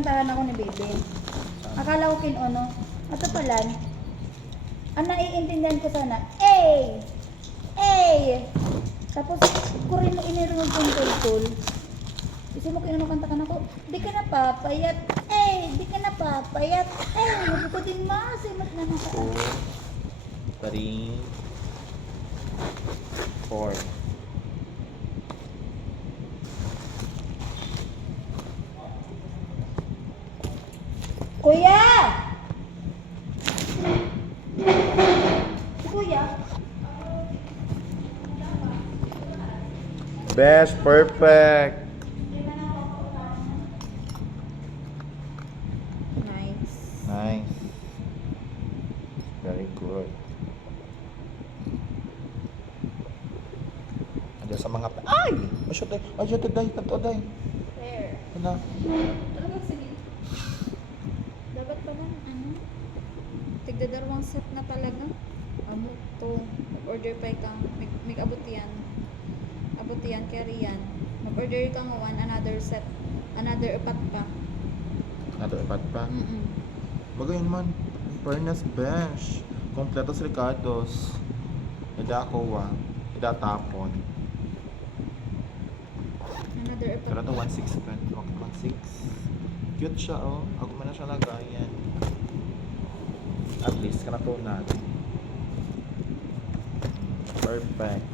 kantahan ako ni Baby. Akala ko kinono. Ato pala, ang naiintindihan ko sana, A! A! Tapos, kurin mo inirunod kong tultul. Kasi mo kinono kantakan ako, di ka na papayat. A! Di ka na papayat. A! Huwag ko din masimot na naka. 2, 3, 4. Kuya! Si Kuya? Best, perfect. Nice. Nice. Very good. Ada sa mga ay! Masyo day. Ay, day. Kanto day. Fair. Ano? Talagang sige. Dapat pa lang, tigdadalawang set na talaga. Amo to. Mag-order pa kang, may abutian. Abutian, carry yan. Mag-order kang another set. Another upat pa. Nato ipat pa. Bagayon man. Fairness bench. Kompletos Ricardos. Ida Kowa. Ida Tapon. Another upat Pero to 1.6 pen. 1.6. Cute siya oh. Ako man na siya lagayan. At least kanatunan. Perfect.